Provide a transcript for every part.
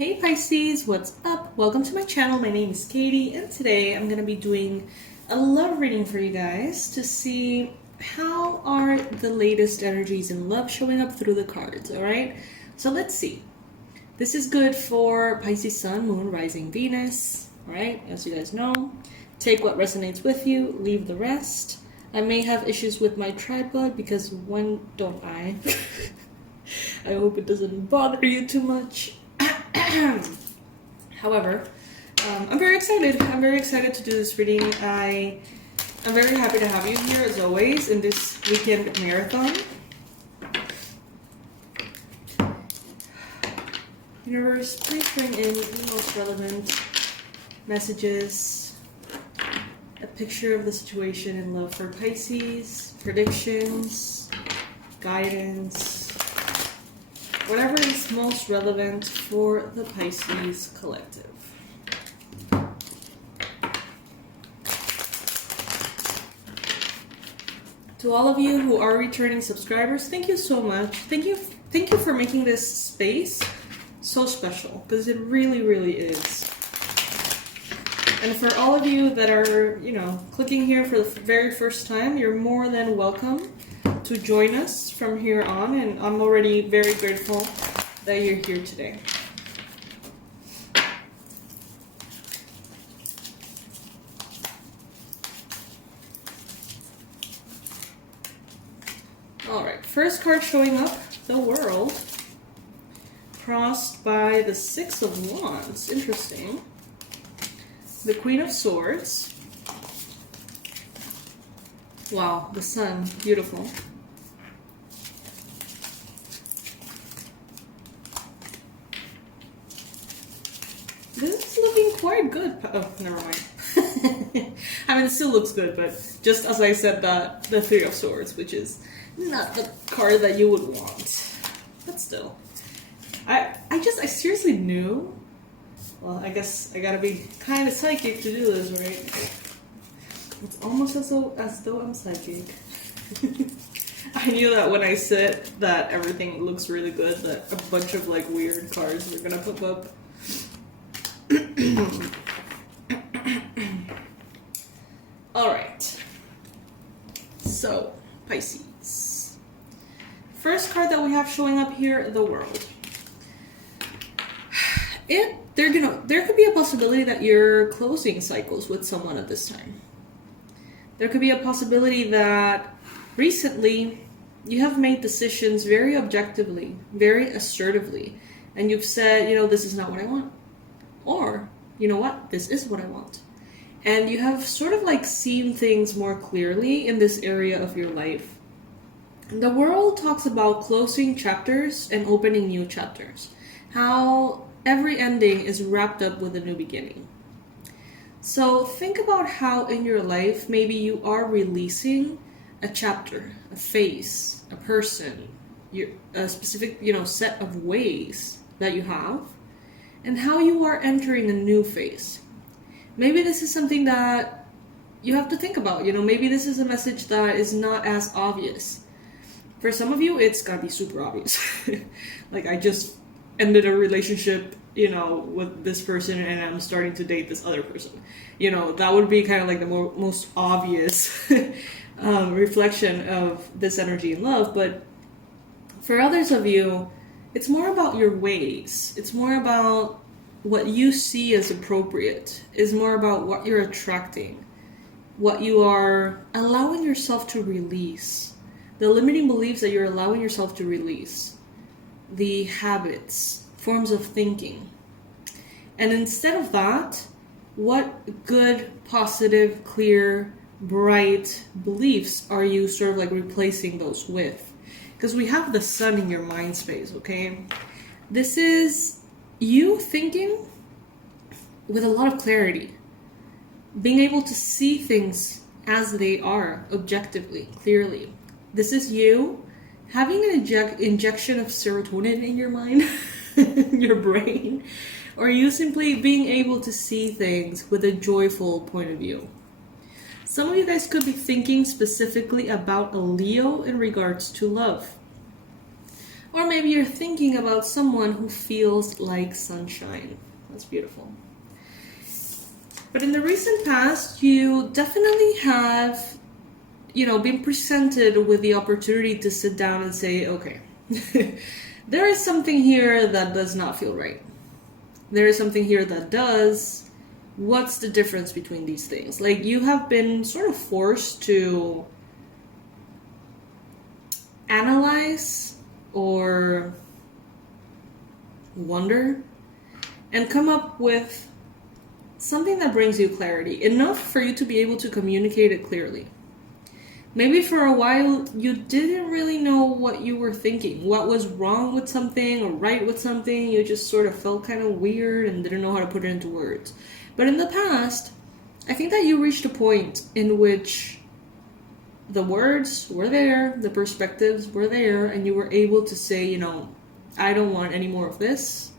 Hey Pisces, what's up? Welcome to my channel. My name is Katie, and today I'm going to be doing a love reading for you guys to see how are the latest energies in love showing up through the cards, alright? So let's see. This is good for Pisces Sun, Moon, Rising, Venus, alright? As you guys know, take what resonates with you, leave the rest. I may have issues with my tripod because when don't I? I hope it doesn't bother you too much. However, I'm very excited. I'm very excited to do this reading. I'm very happy to have you here as always in this weekend marathon. Universe, please bring in the most relevant messages, a picture of the situation in love for Pisces, predictions, guidance, whatever is most relevant for the Pisces collective. To all of you who are returning subscribers, thank you so much. Thank you for making this space so special, because it really, really is. And for all of you that are, clicking here for the very first time, you're more than welcome to join us from here on, and I'm already very grateful that you're here today. Alright, first card showing up, the World, crossed by the Six of Wands. Interesting. The Queen of Swords. Wow, the Sun, beautiful. This is looking quite good. Oh, never mind. I mean, it still looks good, but just as I said that, the Three of Swords, which is not the card that you would want. But still. I seriously knew. Well, I guess I gotta be kind of psychic to do this, right? It's almost as though I'm psychic. I knew that when I said that everything looks really good, that a bunch of like weird cards were gonna pop up. Alright. So, Pisces. First card that we have showing up here, the World. There could be a possibility that you're closing cycles with someone at this time. There could be a possibility that recently you have made decisions very objectively, very assertively, and you've said, this is not what I want. Or, you know what, this is what I want. And you have sort of like seen things more clearly in this area of your life. The World talks about closing chapters and opening new chapters. How every ending is wrapped up with a new beginning. So think about how in your life maybe you are releasing a chapter, a phase, a person, a specific set of ways that you have, and how you are entering a new phase. Maybe this is something that you have to think about. Maybe this is a message that is not as obvious. For some of you, it's gotta be super obvious. Like, I just ended a relationship, with this person, and I'm starting to date this other person. That would be kind of like the most obvious reflection of this energy in love. But for others of you, it's more about your ways. It's more about what you see as appropriate. It's more about what you're attracting, what you are allowing yourself to release, the limiting beliefs that you're allowing yourself to release, the habits, forms of thinking. And instead of that, what good, positive, clear, bright beliefs are you sort of like replacing those with? Because we have the Sun in your mind space, okay? This is you thinking with a lot of clarity, being able to see things as they are, objectively, clearly. This is you having an injection of serotonin in your mind, in your brain, or you simply being able to see things with a joyful point of view. Some of you guys could be thinking specifically about a Leo in regards to love. Or maybe you're thinking about someone who feels like sunshine. That's beautiful. But in the recent past, you definitely have, been presented with the opportunity to sit down and say, okay, there is something here that does not feel right. There is something here that does. What's the difference between these things? Like, you have been sort of forced to analyze or wonder and come up with something that brings you clarity, enough for you to be able to communicate it clearly. Maybe for a while you didn't really know what you were thinking, what was wrong with something or right with something. You just sort of felt kind of weird and didn't know how to put it into words. But in the past, I think that you reached a point in which the words were there, the perspectives were there, and you were able to say, I don't want any more of this.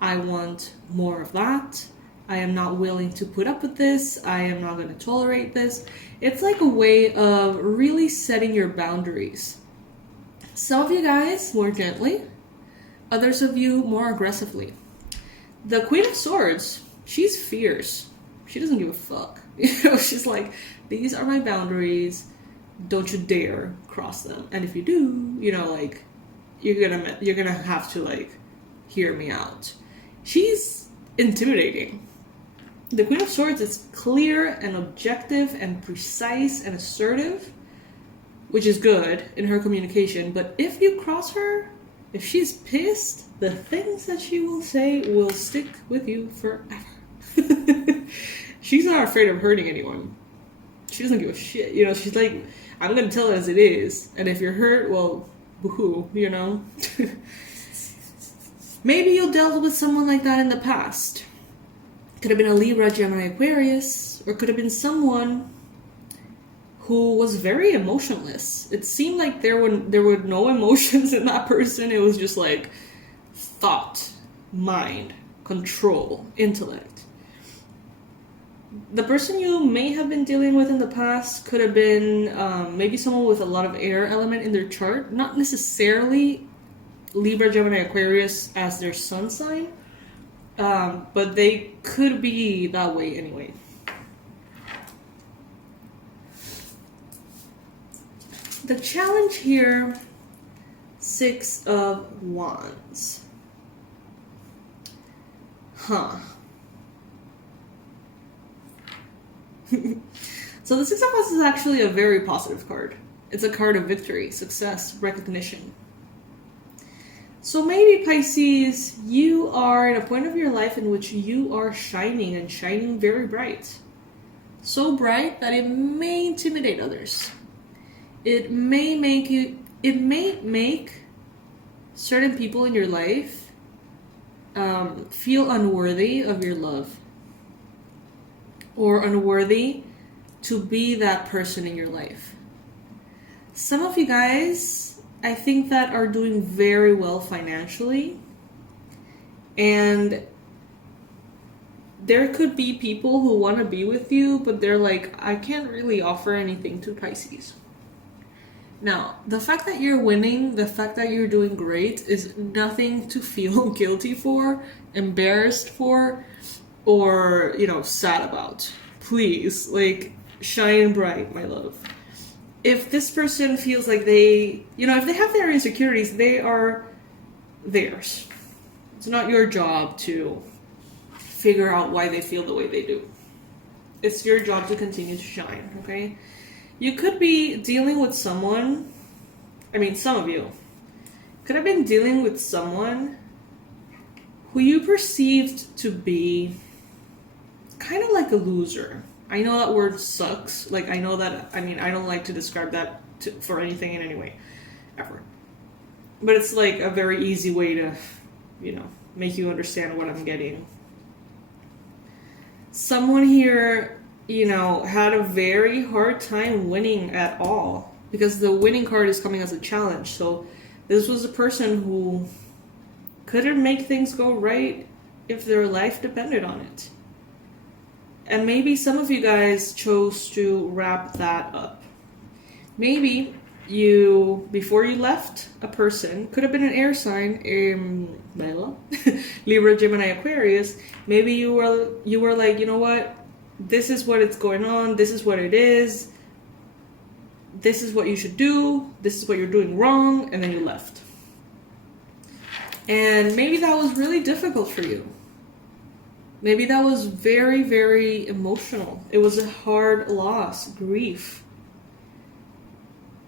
I want more of that. I am not willing to put up with this. I am not going to tolerate this. It's like a way of really setting your boundaries. Some of you guys more gently, others of you more aggressively. The Queen of Swords, she's fierce. She doesn't give a fuck. She's like, these are my boundaries. Don't you dare cross them. And if you do, you're gonna have to hear me out. She's intimidating. The Queen of Swords is clear and objective and precise and assertive, which is good in her communication. But if you cross her, if she's pissed, the things that she will say will stick with you forever. She's not afraid of hurting anyone. She doesn't give a shit. She's like, I'm going to tell it as it is. And if you're hurt, well, boo-hoo, Maybe you dealt with someone like that in the past. Could have been a Libra, Gemini, Aquarius, or could have been someone who was very emotionless. It seemed like there were no emotions in that person. It was just like thought, mind, control, intellect. The person you may have been dealing with in the past could have been maybe someone with a lot of air element in their chart. Not necessarily Libra, Gemini, Aquarius as their sun sign. But they could be that way anyway. The challenge here, 6 of Wands. So the 6 of Wands is actually a very positive card. It's a card of victory, success, recognition. So maybe, Pisces, you are at a point of your life in which you are shining and shining very bright. So bright that it may intimidate others. It may make certain people in your life feel unworthy of your love. Or unworthy to be that person in your life. Some of you guys, I think, that are doing very well financially, and there could be people who want to be with you, but they're like, I can't really offer anything to Pisces. Now, the fact that you're winning, the fact that you're doing great is nothing to feel guilty for, embarrassed for, or, sad about. Please, shine bright, my love. If this person feels like they, if they have their insecurities, they are theirs. It's not your job to figure out why they feel the way they do. It's your job to continue to shine, okay? You could be dealing with someone, some of you could have been dealing with someone who you perceived to be kind of like a loser. I know that word sucks. I know that, I don't like to describe that for anything in any way, ever. But it's a very easy way to, make you understand what I'm getting. Someone here, had a very hard time winning at all, because the winning card is coming as a challenge. So this was a person who couldn't make things go right if their life depended on it. And maybe some of you guys chose to wrap that up. Maybe before you left a person, could have been an air sign, Libra, Gemini, Aquarius. Maybe you were like, you know what, this is what it's going on, this is what it is, this is what you should do, this is what you're doing wrong, and then you left. And maybe that was really difficult for you. Maybe that was very, very emotional. It was a hard loss, grief.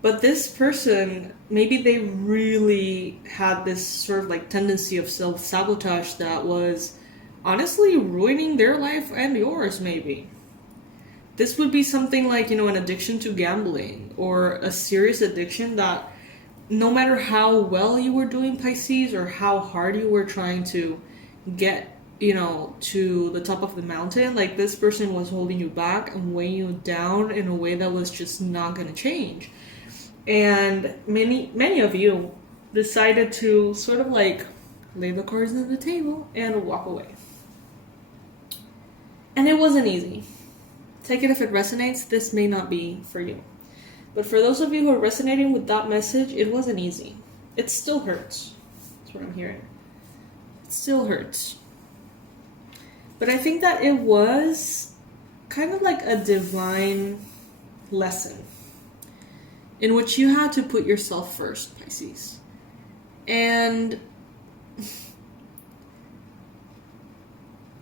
But this person, maybe they really had this sort of like tendency of self-sabotage that was honestly ruining their life and yours, maybe. This would be something like, you know, an addiction to gambling or a serious addiction that no matter how well you were doing, Pisces, or how hard you were trying to get, you know, to the top of the mountain, like this person was holding you back and weighing you down in a way that was just not going to change. And many of you decided to sort of like lay the cards on the table and walk away. And it wasn't easy. Take it if it resonates. This may not be for you. But for those of you who are resonating with that message, it wasn't easy. It still hurts. That's what I'm hearing. It still hurts. But I think that it was kind of like a divine lesson in which you had to put yourself first, Pisces. And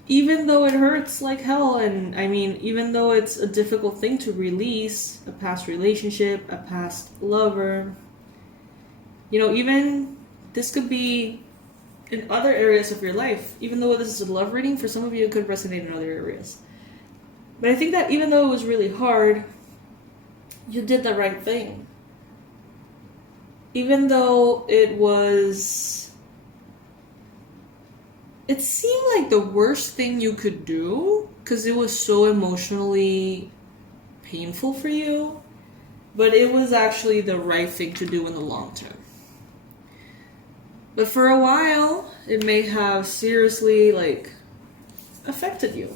even though it hurts like hell, and I mean, even though it's a difficult thing to release, a past relationship, a past lover, you know, even this could be in other areas of your life. Even though this is a love reading, for some of you it could resonate in other areas. But I think that even though it was really hard, you did the right thing. Even though it seemed like the worst thing you could do because it was so emotionally painful for you, but it was actually the right thing to do in the long term. But for a while, it may have seriously like affected you.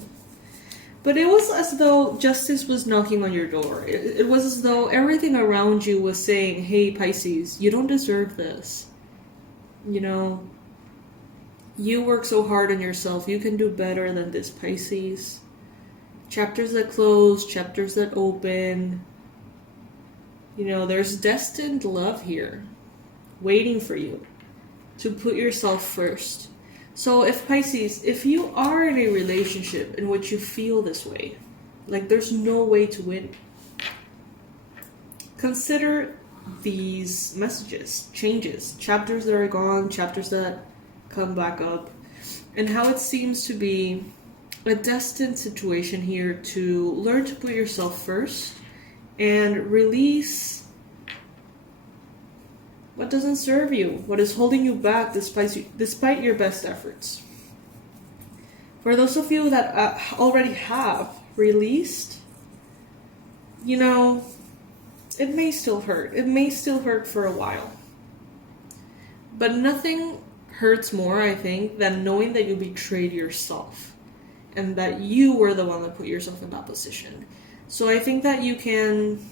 But it was as though justice was knocking on your door. It was as though everything around you was saying, hey, Pisces, you don't deserve this. You know, you work so hard on yourself. You can do better than this, Pisces. Chapters that close, chapters that open. You know, there's destined love here waiting for you to put yourself first. So if Pisces, if you are in a relationship in which you feel this way, like there's no way to win, consider these messages, changes, chapters that are gone, chapters that come back up, and how it seems to be a destined situation here to learn to put yourself first and release what doesn't serve you, what is holding you back despite your best efforts. For those of you that already have released, you know, it may still hurt. It may still hurt for a while. But nothing hurts more, I think, than knowing that you betrayed yourself and that you were the one that put yourself in that position. So I think that you can,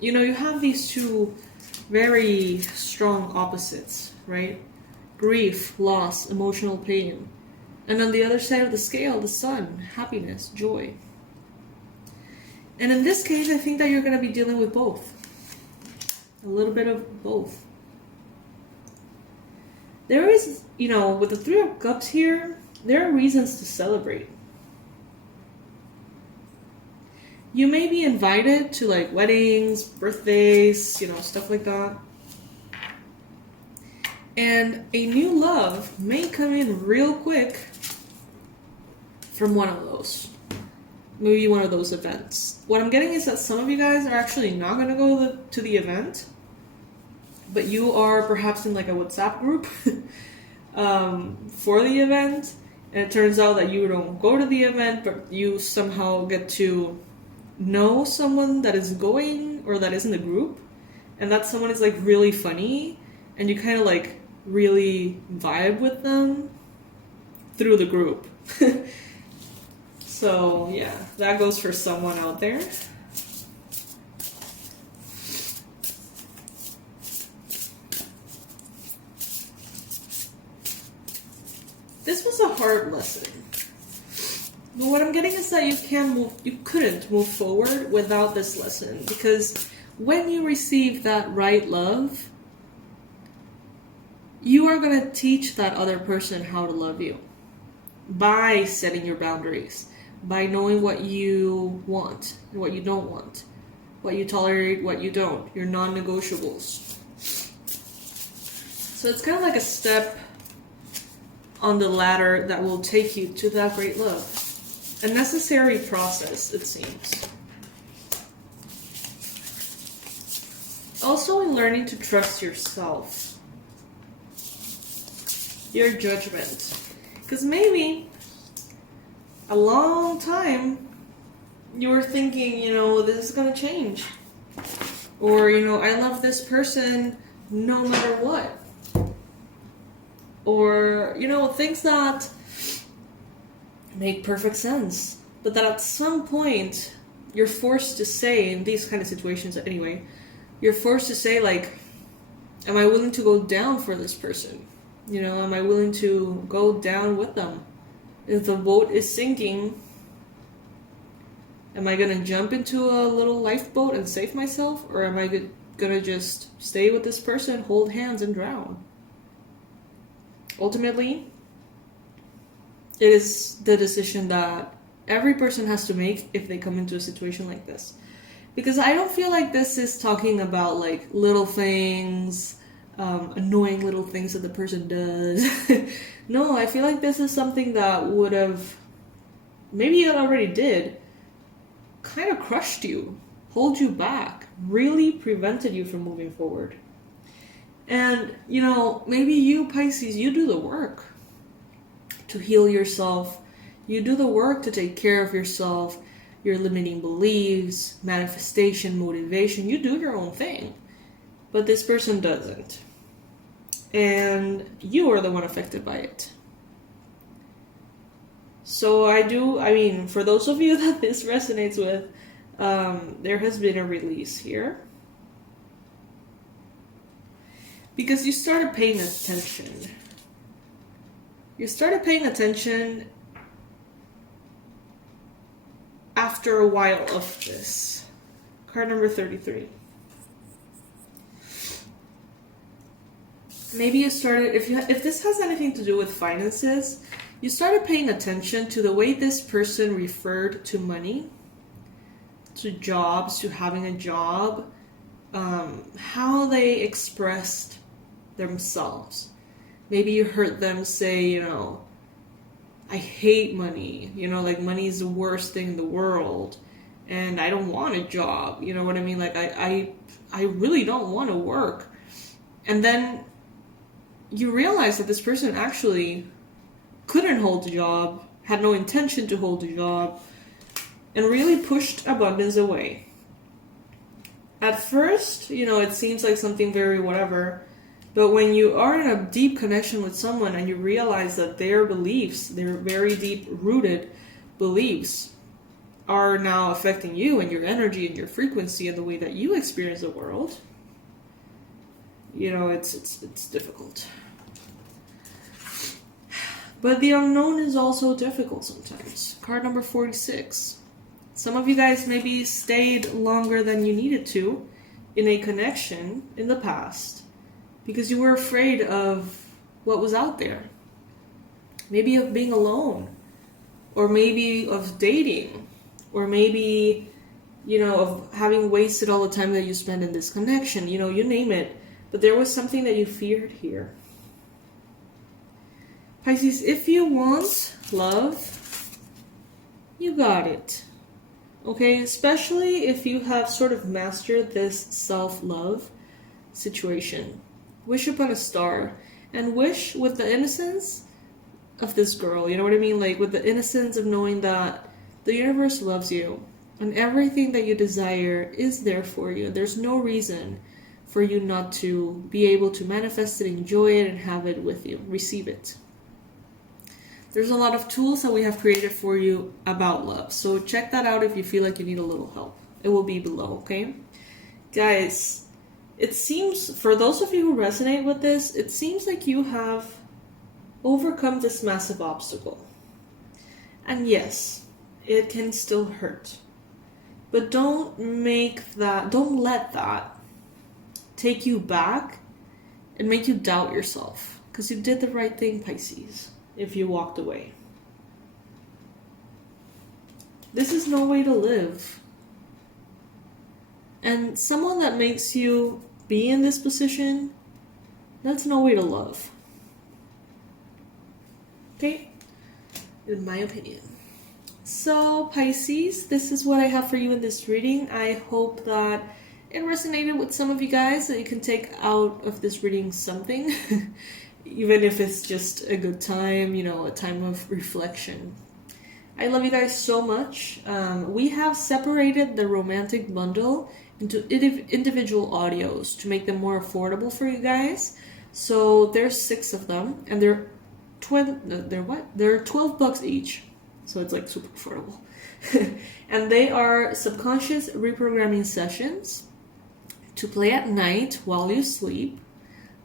you know, you have these two very strong opposites, right? Grief, loss, emotional pain. And on the other side of the scale, the sun, happiness, joy. And in this case, I think that you're going to be dealing with both. A little bit of both. There is, you know, with the Three of Cups here, there are reasons to celebrate. You may be invited to like weddings, birthdays, you know, stuff like that. And a new love may come in real quick from one of those. Maybe one of those events. What I'm getting is that some of you guys are actually not going to go to the event, but you are perhaps in like a WhatsApp group for the event. And it turns out that you don't go to the event, but you somehow get to know someone that is going or that is in the group, and that someone is like really funny, and you kind of like really vibe with them through the group. So yeah, that goes for someone out there. this was a hard lesson. But what I'm getting is that you couldn't move forward without this lesson, because when you receive that right love, you are going to teach that other person how to love you by setting your boundaries, by knowing what you want and what you don't want, what you tolerate, what you don't, your non-negotiables. So it's kind of like a step on the ladder that will take you to that great love. A necessary process, it seems. Also, in learning to trust yourself, your judgment. Because maybe a long time you were thinking, this is going to change. Or, I love this person no matter what. Or, things that make perfect sense. But that at some point, you're forced to say, in these kind of situations anyway, you're forced to say, like, am I willing to go down for this person? Am I willing to go down with them? If the boat is sinking, am I going to jump into a little lifeboat and save myself? Or am I going to just stay with this person, hold hands, and drown? Ultimately, it is the decision that every person has to make if they come into a situation like this. Because I don't feel like this is talking about like little things, annoying little things that the person does. No, I feel like this is something that would have, maybe it already did, kind of crushed you, hold you back, really prevented you from moving forward. And, maybe you, Pisces, you do the work to heal yourself. You do the work to take care of yourself, your limiting beliefs, manifestation, motivation. You do your own thing. But this person doesn't. And you are the one affected by it. So for those of you that this resonates with, there has been a release here. Because you started paying attention. You started paying attention after a while of this. Card number 33. Maybe you started, if this has anything to do with finances, you started paying attention to the way this person referred to money, to jobs, to having a job, how they expressed themselves. Maybe you heard them say, I hate money, like money is the worst thing in the world, and I don't want a job, you know what I mean? Like I really don't want to work. And then you realize that this person actually couldn't hold a job, had no intention to hold a job, and really pushed abundance away. At first, it seems like something very whatever, but when you are in a deep connection with someone and you realize that their beliefs, their very deep-rooted beliefs, are now affecting you and your energy and your frequency and the way that you experience the world, it's difficult. But the unknown is also difficult sometimes. Card number 46. Some of you guys maybe stayed longer than you needed to in a connection in the past because you were afraid of what was out there. Maybe of being alone, or maybe of dating, or maybe, of having wasted all the time that you spent in this connection, you name it. But there was something that you feared here. Pisces, if you want love, you got it. Okay, especially if you have sort of mastered this self-love situation. Wish upon a star, and wish with the innocence of this girl, you know what I mean? Like with the innocence of knowing that the universe loves you, and everything that you desire is there for you. There's no reason for you not to be able to manifest it, enjoy it, and have it with you. Receive it. There's a lot of tools that we have created for you about love. So check that out if you feel like you need a little help. It will be below, okay? Guys, it seems, for those of you who resonate with this, it seems like you have overcome this massive obstacle. And yes, it can still hurt. But don't let that take you back and make you doubt yourself. Because you did the right thing, Pisces, if you walked away. This is no way to live. And someone that makes you be in this position, that's no way to love. Okay? In my opinion. So, Pisces, this is what I have for you in this reading. I hope that it resonated with some of you guys, that you can take out of this reading something. Even if it's just a good time, you know, a time of reflection. I love you guys so much. We have separated the romantic bundle into individual audios to make them more affordable for you guys. So there's 6 of them, and they're $12 each. So it's like super affordable. And they are subconscious reprogramming sessions to play at night while you sleep.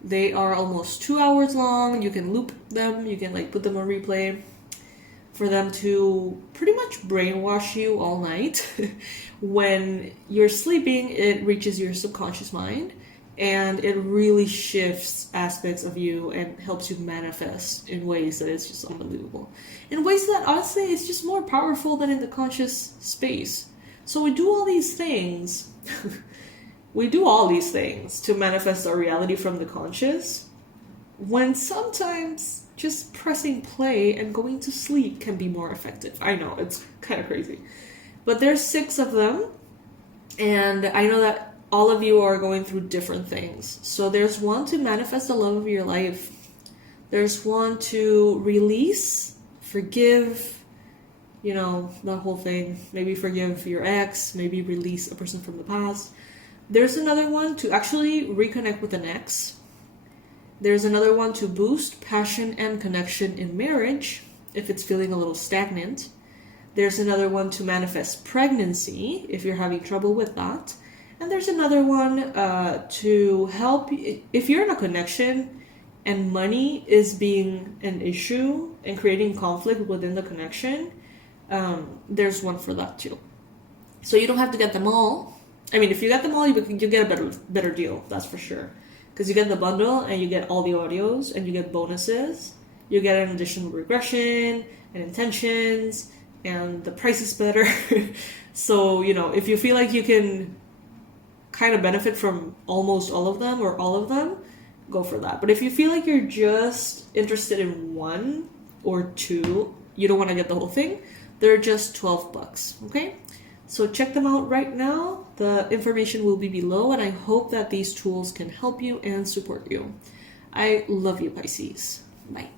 They are almost 2 hours long. You can loop them. You can like put them on replay for them to pretty much brainwash you all night. When you're sleeping, it reaches your subconscious mind and it really shifts aspects of you and helps you manifest in ways that is just unbelievable. In ways that honestly is just more powerful than in the conscious space. So we do all these things. We do all these things to manifest our reality from the conscious, when sometimes just pressing play and going to sleep can be more effective. I know, it's kind of crazy. But there's 6 of them, and I know that all of you are going through different things. So there's one to manifest the love of your life. There's one to release, forgive, you know, that whole thing. Maybe forgive your ex, maybe release a person from the past. There's another one to actually reconnect with an ex. There's another one to boost passion and connection in marriage, if it's feeling a little stagnant. There's another one to manifest pregnancy, if you're having trouble with that. And there's another one to help, if you're in a connection and money is being an issue and creating conflict within the connection, there's one for that too. So you don't have to get them all. I mean, if you get them all, you get a better deal, that's for sure. Because you get the bundle and you get all the audios and you get bonuses. You get an additional regression and intentions, and the price is better. So, you know, if you feel like you can kind of benefit from almost all of them or all of them, go for that. But if you feel like you're just interested in 1 or 2, you don't want to get the whole thing, they're just $12, okay? So check them out right now. The information will be below, and I hope that these tools can help you and support you. I love you, Pisces. Bye.